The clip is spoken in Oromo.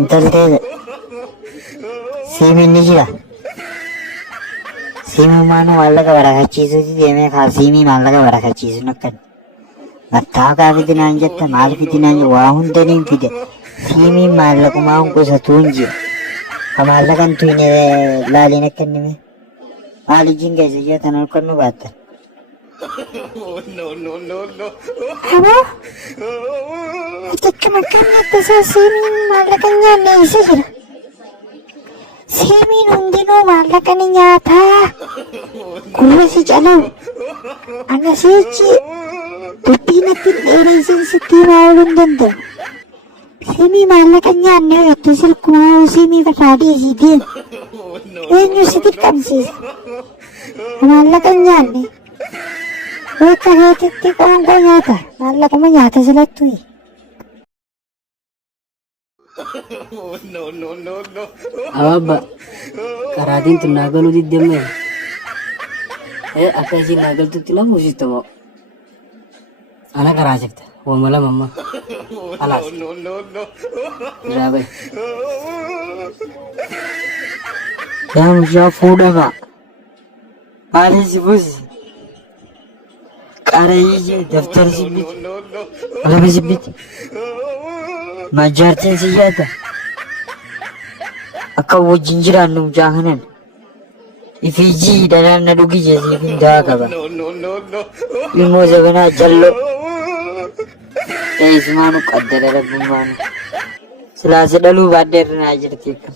intaltee siimiin ni jira. Siimii maanu maallaqa barakachiisuuti deemee kaa siimii maallaqa barakachiisuun akkan mattaaqaa fidinaan jetta maal fidinaan waa hundaniin fide siimiin maallaqumaa hunqusatuun jira ka maallaqan tuyne laaliin akka nime maal ijjiin keessa jira ol kan nu baattan. Aboo ati akkam nyattasaa siimiin maallaqa nyaanne isa jira. Siimiin hundinuu maallaqa ni nyaataa. Gurra si calawu agasiichi dubbiin ittiin dheereessin sitti himaa ooluu hin danda'u. Siimii maallaqa nyaanne yottu silkumaa siimii fafaadii isii deemu. Eenyu si dirqamsiisa? Maallaqa nyaanne bakka keetitti qoonqoo nyaata maallaquma nyaata silattu. Ababa karaatiin tun naa galuu diddemme akka isiin naa galtutti lafa usistamoo ana karaa jirta wamala mamma alaas jiraa bahe yaa mucaa fuudhamaa maaliin si buusi qaarayyii jee daftara sibbiti qalama sibbiti majaartiin si yaada akka wajjin jiraannu mucaa kanan ifiijii dhanaan na dhugi jeesiif hin daa qaba ilmoo zabanaa jalloo eessumaanu qaddara rabbummaanu silaasi dhaluu baaddeerra naa jirti akka